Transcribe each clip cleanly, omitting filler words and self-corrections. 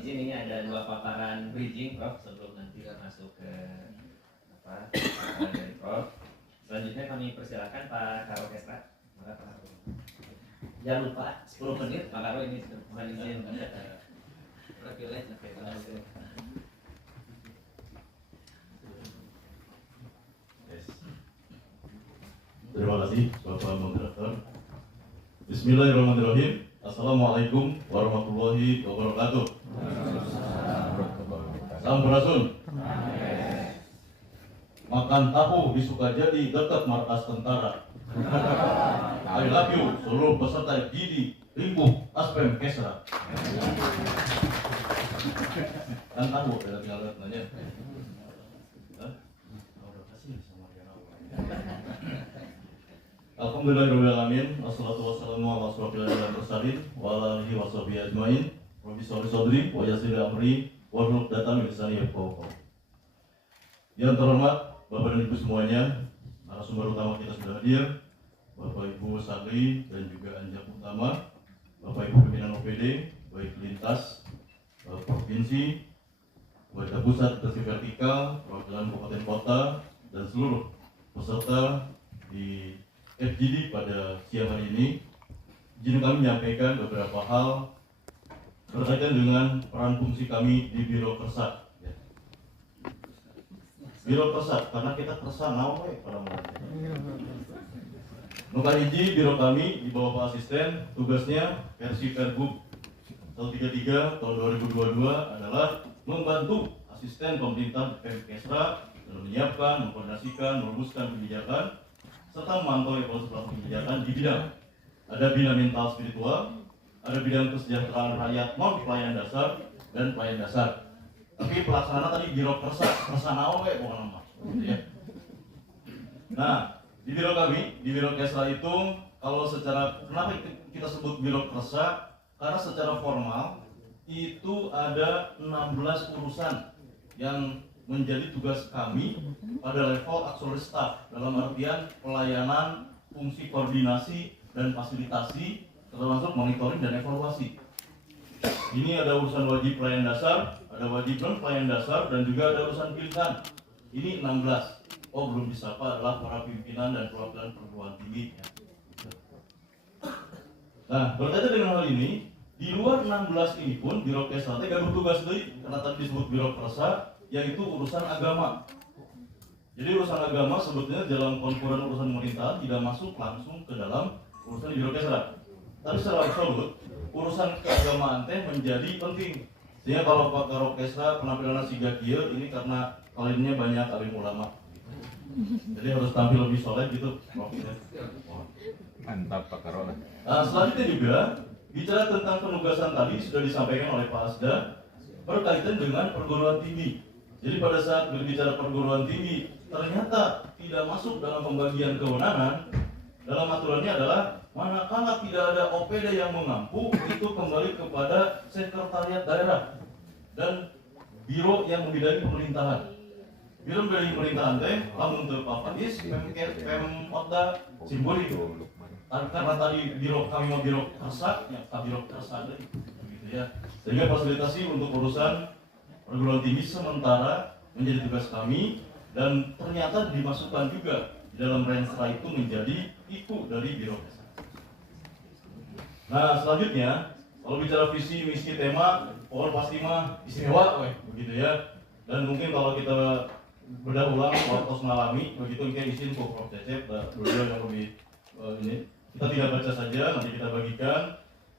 izin ini ada 2 paparan bridging Prof sebelum nanti masuk ke paparan dari Prof. Selanjutnya kami persilakan Pak Karo Kesra. Maka Pak Karo. Jangan lupa 10 menit Pak Karo ini mohon izin privilege. Terima kasih Bapak Moderator. Bismillahirrahmanirrahim. Assalamualaikum warahmatullahi wabarakatuh. Salam Rasul. Makan tahu di Sukajadi dekat markas tentara. I love you seluruh peserta Gidi Rimbuh Aspem Kesra. Kan tahu ada tinggal nanya. Alhamdulillahirrahmanirrahim. Wassalatu wassalamu ala asrofil anbiya'i wal mursalin wa ala alihi wa sahbihi ajmain. Rabbi shrah li sadri wa yassir li amri wahlul 'uqdatam min lisani yafqahu qawli. Yang terhormat Bapak dan Ibu semuanya, narasumber utama kita sudah hadir, Bapak Ibu Sabri dan juga Anjak Utama, Bapak Ibu pimpinan OPD, baik lintas provinsi, baik pusat, versi vertikal, perwakilan kabupaten kota, dan seluruh peserta di FGD pada siang hari ini. Izin kami menyampaikan beberapa hal berkaitan dengan peran fungsi kami di Biro Kersa. Ya. Biro Kersa, karena kita kersa naon we pada Nuka hiji biro kami di bawah Pak Asisten, tugasnya versi Pergub 133 tahun 2022 adalah membantu asisten pemerintah Kesra dalam menyiapkan, mengkoordinasikan, merumuskan kebijakan serta memantau evaluasi pelaksanaan kebijakan di bidang ada bidang mental spiritual, ada bidang kesejahteraan rakyat non pelayanan dasar dan pelayanan dasar. Tapi pelaksanaan tadi biro kersa naon we bukan nama. Ya. Nah, di biro kami, di biro Kesra itu kalau secara kenapa kita sebut biro kersa? Karena secara formal itu ada 16 urusan yang menjadi tugas kami pada level auxiliary staff dalam artian pelayanan, fungsi koordinasi dan fasilitasi termasuk monitoring dan evaluasi. Ini ada urusan wajib pelayanan dasar, ada wajib non pelayanan dasar dan juga ada urusan pilihan. Ini 16. Oh, belum disapa adalah para pimpinan dan perwakilan perguruan tinggi. Nah, berkaitan dengan hal ini, di luar 16 ini pun Biro Kesra gak bertugas dari karena tadi disebut Biro Kersa, yaitu urusan agama. Jadi urusan agama sebetulnya dalam konkuren urusan pemerintahan tidak masuk langsung ke dalam urusan Biro Kesra. Tapi secara absolut, urusan keagamaan teh menjadi penting. Sehingga kalau Pak Karo Kesra penampilan siga kieu ini karena kalinya banyak alim ulama. Jadi harus tampil lebih soleh gitu. Mantap Pak Karo. Nah, selanjutnya juga bicara tentang penugasan tadi sudah disampaikan oleh Pak Asda berkaitan dengan perguruan tinggi. Jadi pada saat berbicara perguruan tinggi ternyata tidak masuk dalam pembagian kewenangan. Dalam aturannya adalah manakala tidak ada OPD yang mengampu itu kembali kepada sekretariat daerah dan biro yang membidangi pemerintahan. Biro membidangi pemerintahan teh lamun teu Pak Faiz Pemotda Simboli. Karena tadi biro kami mau biro kersa, ya biro kersa deh, gitu ya. Sehingga fasilitasi untuk urusan perguruan tinggi sementara menjadi tugas kami dan ternyata dimasukkan juga di dalam renstra itu menjadi IKU dari Biro Kesra. Nah, selanjutnya kalau bicara visi, misi, tema, pokoknya pasti mah istimewa, begitu ya. Dan mungkin kalau kita bedah ulang waktu mengalami, begitu mungkin izin ke Prof. Cecep, beliau yang lebih ini. Kita tidak baca saja, nanti kita bagikan.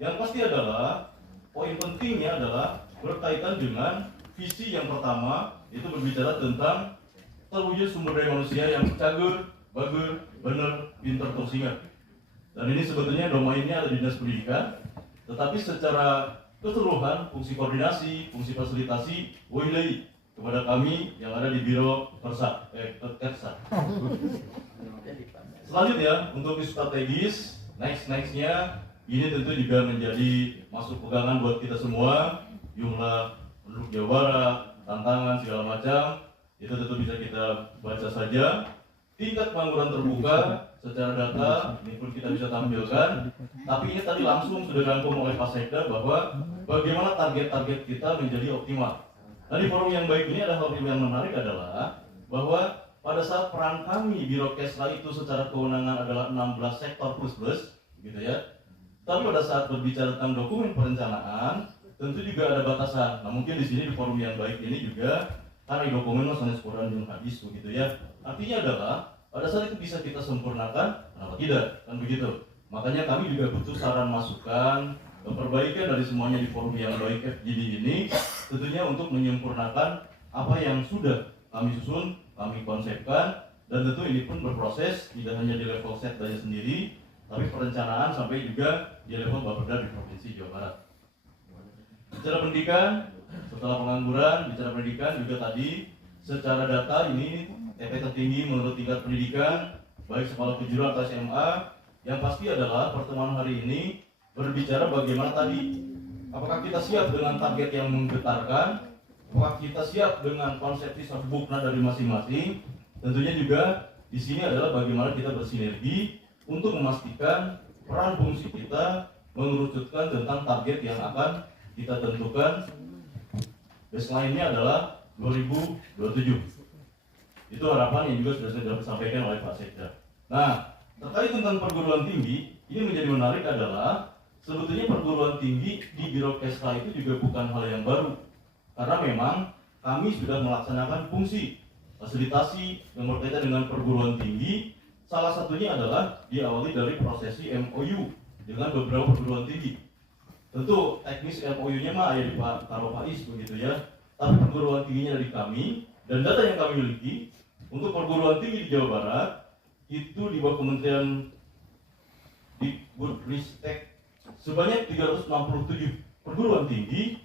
Yang pasti adalah poin pentingnya adalah berkaitan dengan visi yang pertama, itu berbicara tentang terwujud sumber daya manusia yang cager, bager, bener, pinter, tersingat. Dan ini sebetulnya domainnya ada di Dinas Pendidikan, tetapi secara keseluruhan fungsi koordinasi, fungsi fasilitasi, wilai kepada kami yang ada di Biro Kersa. Selanjutnya untuk isu strategis, nextnya ini tentu juga menjadi masuk pegangan buat kita semua. Jumlah penduduk Jawa Barat, tantangan segala macam, itu tentu bisa kita baca saja. Tingkat pengangguran terbuka secara data ini pun kita bisa tampilkan. Tapi ini tadi langsung sudah dirangkum oleh Pak Sekda bahwa bagaimana target-target kita menjadi optimal. Nah, di forum yang baik ini ada hal yang menarik adalah bahwa pada saat peran kami Biro Kesra itu secara kewenangan adalah 16 sektor plus gitu ya. Tapi pada saat berbicara tentang dokumen perencanaan, tentu juga ada batasan. Nah, mungkin di sini di forum yang baik ini juga karena dokumen sanes Quran dan hadis begitu ya. Artinya adalah pada saat itu bisa kita sempurnakan, kenapa tidak? Kan begitu. Makanya kami juga butuh saran masukan, perbaikan dari semuanya di forum yang baik FGD ini, tentunya untuk menyempurnakan apa yang sudah kami susun, kami konsepkan, dan tentu ini pun berproses tidak hanya di level setdanya sendiri, tapi perencanaan sampai juga di level Bapeda di Provinsi Jawa Barat. Bicara pendidikan, setelah pengangguran, bicara pendidikan juga tadi secara data ini TP tertinggi menurut tingkat pendidikan, baik sekolah kejuruan atau SMA, yang pasti adalah pertemuan hari ini berbicara bagaimana tadi, apakah kita siap dengan target yang menggetarkan, apakah kita siap dengan konsep bukna dari masing-masing. Tentunya juga di sini adalah bagaimana kita bersinergi untuk memastikan peran fungsi kita mengerucutkan tentang target yang akan kita tentukan. Baseline-nya adalah 2027. Itu harapan yang juga sudah disampaikan oleh Pak Sekda. Nah, terkait tentang perguruan tinggi, ini menjadi menarik adalah sebetulnya perguruan tinggi di Biro Kesra itu juga bukan hal yang baru. Karena memang kami sudah melaksanakan fungsi fasilitasi yang berkaitan dengan perguruan tinggi. Salah satunya adalah diawali dari prosesi MOU dengan beberapa perguruan tinggi. Tentu teknis MOU-nya mah ya di Pak Karo Faiz begitu ya. Tapi perguruan tingginya dari kami dan data yang kami miliki untuk perguruan tinggi di Jawa Barat itu di bawah Kementerian Dikbudristek sebanyak 367 perguruan tinggi,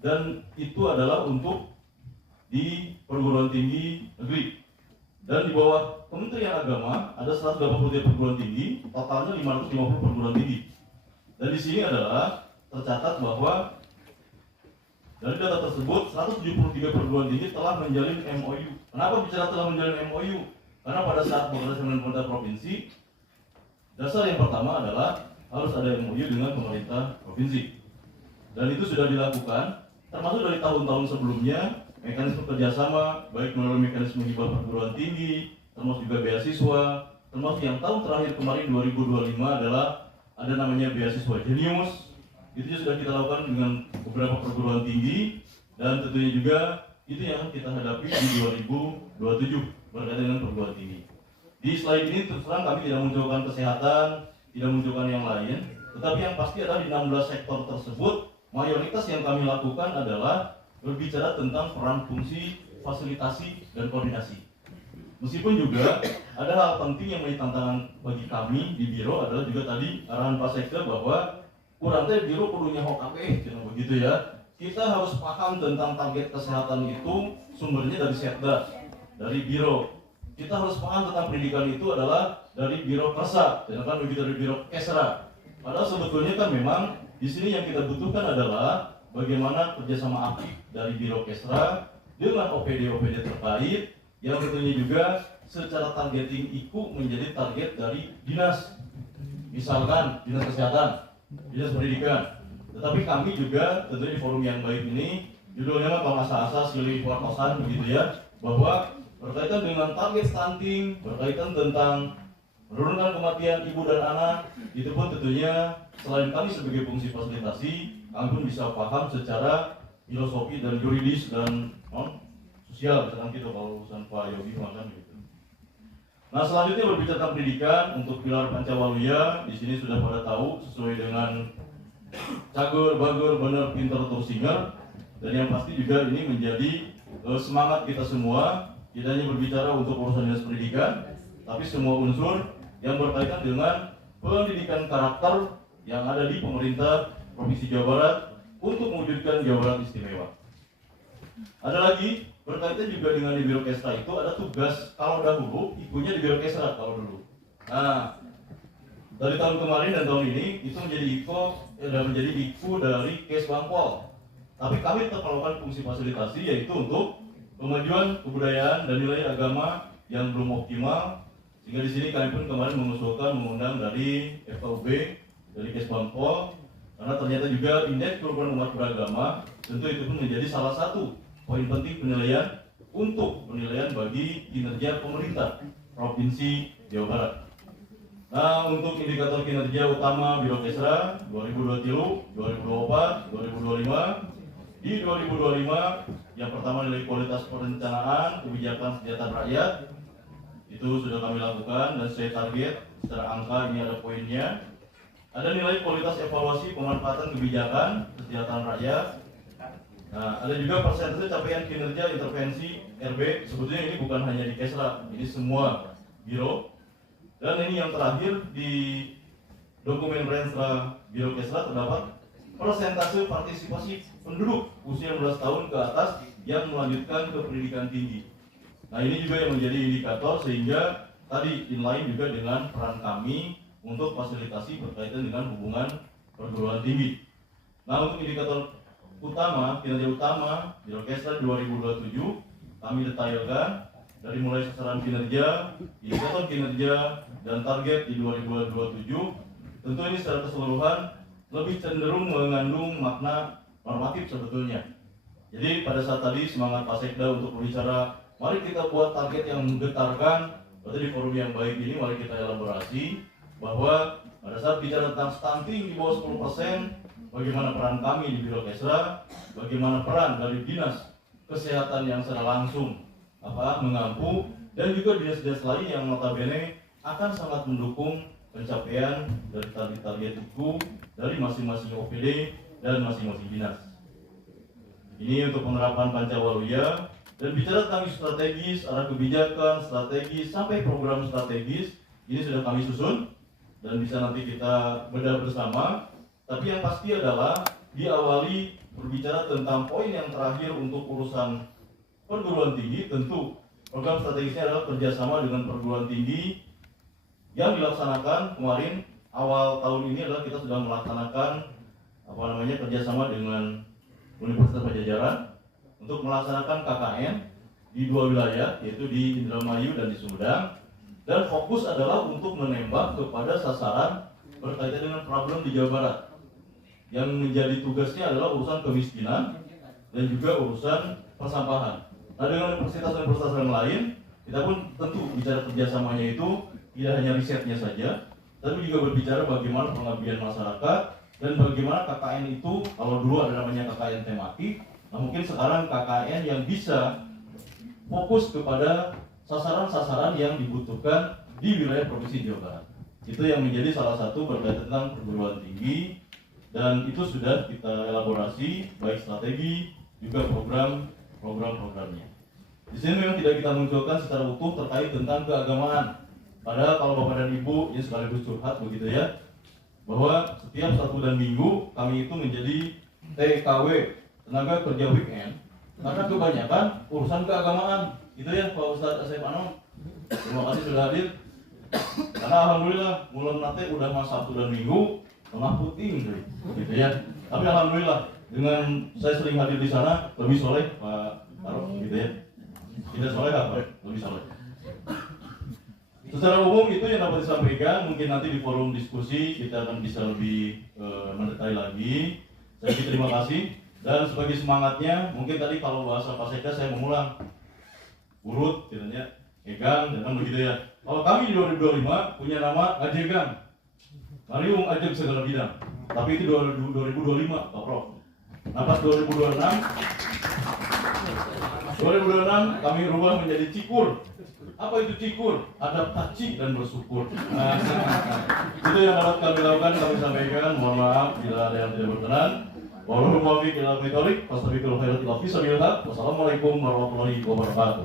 dan itu adalah untuk di perguruan tinggi negeri. Dan di bawah Kementerian Agama ada 183 perguruan tinggi, totalnya 550 perguruan tinggi. Dan di sini adalah tercatat bahwa dari data tersebut 173 perguruan tinggi telah menjalin MOU. Kenapa bicara telah menjalin MOU? Karena pada saat bekerja dengan pemerintah provinsi, dasar yang pertama adalah harus ada MOU dengan pemerintah provinsi. Dan itu sudah dilakukan, termasuk dari tahun-tahun sebelumnya, mekanisme kerjasama, baik melalui mekanisme hibah perguruan tinggi, termasuk juga beasiswa, termasuk yang tahun terakhir kemarin 2025 adalah ada namanya beasiswa Genius. Itu sudah kita lakukan dengan beberapa perguruan tinggi, dan tentunya juga itu yang akan kita hadapi di 2027 berkaitan dengan perguruan tinggi. Di slide ini terus terang kami tidak menunjukkan kesehatan, tidak menunjukkan yang lain, tetapi yang pasti adalah di 16 sektor tersebut mayoritas yang kami lakukan adalah berbicara tentang peran fungsi, fasilitasi, dan koordinasi. Meskipun juga ada hal penting yang menjadi tantangan bagi kami di Biro adalah juga tadi arahan Pak Sekda bahwa kurang teh Biro perlunya HOKP, begitu ya. Kita harus paham tentang target kesehatan itu sumbernya dari Sekda, dari Biro. Kita harus paham tentang pendidikan itu adalah dari Biro Kersa, sedangkan begitu dari Biro Kesra. Padahal sebetulnya kan memang di sini yang kita butuhkan adalah bagaimana kerjasama aktif dari Biro Kesra dengan OPD-OPD terkait, yang tentunya juga secara targeting IKU menjadi target dari dinas, misalkan dinas kesehatan, dinas pendidikan. Tetapi kami juga tentunya di forum yang baik ini judulnya kalau asa-asa silih kuartosan begitu ya, bahwa berkaitan dengan target stunting, berkaitan tentang menurunkan kematian ibu dan anak, itu pun tentunya selain kami sebagai fungsi fasilitasi, kami pun bisa paham secara filosofi dan yuridis dan sosial, misalkan kita kalau urusan Pak Yogi makan gitu. Nah, selanjutnya berbicara tentang pendidikan untuk pilar Pancawaluya, di sini sudah pada tahu sesuai dengan cagur, bagur, bener, pinter, tersinger, dan yang pasti juga ini menjadi semangat kita semua. Tidak hanya berbicara untuk urusan dinas pendidikan, tapi semua unsur yang berkaitan dengan pendidikan karakter yang ada di pemerintah Provinsi Jawa Barat untuk mewujudkan Jawa Barat istimewa. Ada lagi berkaitan juga dengan di Biro Kesra itu ada tugas, kalau dahulu ibunya di Biro Kesra kalau dulu. Nah, dari tahun kemarin dan tahun ini itu menjadi IKU dari Kes Bangpol. Tapi kami tetap melakukan fungsi fasilitasi, yaitu untuk pemajuan kebudayaan dan nilai agama yang belum optimal, Sehingga di sini kami pun kemarin mengusulkan mengundang dari FKUB, dari Kesbangpol, karena ternyata juga indeks kerukunan umat beragama tentu itu pun menjadi salah satu poin penting penilaian untuk penilaian bagi kinerja pemerintah Provinsi Jawa Barat. Nah, untuk indikator kinerja utama Biro Kesra 2023, 2024, 2025. Di 2025 yang pertama nilai kualitas perencanaan kebijakan kesejahteraan rakyat itu sudah kami lakukan dan saya target secara angka ini ada poinnya. Ada nilai kualitas evaluasi pemanfaatan kebijakan kesejahteraan rakyat. Nah, ada juga persentase capaian kinerja intervensi RB. Sebetulnya ini bukan hanya di Kesra, ini semua biro. Dan ini yang terakhir di dokumen Renstra Biro Kesra terdapat persentase partisipasi penduduk usia 16 tahun ke atas yang melanjutkan ke pendidikan tinggi. Nah, ini juga yang menjadi indikator sehingga tadi inline juga dengan peran kami untuk fasilitasi berkaitan dengan hubungan perguruan tinggi. Nah, untuk indikator utama, kinerja utama Biro Kesra 2027 kami detailkan dari mulai sasaran kinerja, indikator kinerja, dan target di 2027. Tentu ini secara keseluruhan lebih cenderung mengandung makna normatif sebetulnya. Jadi pada saat tadi semangat Pak Sekda untuk berbicara, mari kita buat target yang menggetarkan. Berarti di forum yang baik ini mari kita elaborasi bahwa pada saat bicara tentang stunting di bawah 10%, bagaimana peran kami di Biro Kesra, bagaimana peran dari dinas kesehatan yang secara langsung mengampu, dan juga dinas-dinas lain yang notabene akan sangat mendukung pencapaian dari target-target itu dari masing-masing OPD dan masing-masing dinas. Ini untuk penerapan Pancawaluya. Dan bicara tentang strategis, arah kebijakan, strategis, sampai program strategis, ini sudah kami susun dan bisa nanti kita bedah bersama. Tapi yang pasti adalah diawali berbicara tentang poin yang terakhir untuk urusan perguruan tinggi. Tentu program strategisnya adalah kerjasama dengan perguruan tinggi yang dilaksanakan kemarin awal tahun ini adalah kita sudah melaksanakan kerjasama dengan Universitas Pajajaran untuk melaksanakan KKN di 2 wilayah, yaitu di Indramayu dan di Sumedang, dan fokus adalah untuk menembak kepada sasaran berkaitan dengan problem di Jawa Barat yang menjadi tugasnya adalah urusan kemiskinan dan juga urusan persampahan. Nah, dengan universitas-universitas yang lain, kita pun tentu bicara kerjasamanya itu tidak hanya risetnya saja, tapi juga berbicara bagaimana pengabdian masyarakat dan bagaimana KKN itu, kalau dulu ada namanya KKN tematik, nah mungkin sekarang KKN yang bisa fokus kepada sasaran-sasaran yang dibutuhkan di wilayah Provinsi Jawa Barat. Itu yang menjadi salah satu berkaitan tentang perguruan tinggi, dan itu sudah kita elaborasi baik strategi juga program-programnya. Di sini memang tidak kita munculkan secara utuh terkait tentang keagamaan. Padahal kalau Bapak dan Ibu ini sekaligus curhat begitu ya, bahwa setiap Sabtu dan Minggu kami itu menjadi TKW, tenaga kerja weekend, karena kebanyakan urusan keagamaan. Itu ya Pak Ustadz Asep Anon. Terima kasih sudah hadir. Karena alhamdulillah bulan nanti udah mas Sabtu dan Minggu tengah puting gitu ya. Tapi alhamdulillah dengan saya sering hadir di sana lebih soleh Pak Taruh gitu ya. Tidak soleh apa? Lebih soleh. Secara umum itu yang dapat disampaikan. Mungkin nanti di forum diskusi kita akan bisa lebih mendetail lagi. Saya terima kasih. Dan sebagai semangatnya, mungkin tadi kalau bahasa Pak Sekda saya mengulang urut, katanya Egang, dan begitu ya. Kalau kami di 2025 punya nama Ajegang, Mariung Ajeg segala bidang. Tapi itu 2025, Pak Prof. Nah pas 2026 kami rubah menjadi Cikur. Apa itu Cikur? Adaptasi dan bersyukur. Nah, itu yang harus kami lakukan, kami sampaikan. Mohon maaf bila ada yang tidak berkenan. Wassalamualaikum warahmatullahi wabarakatuh.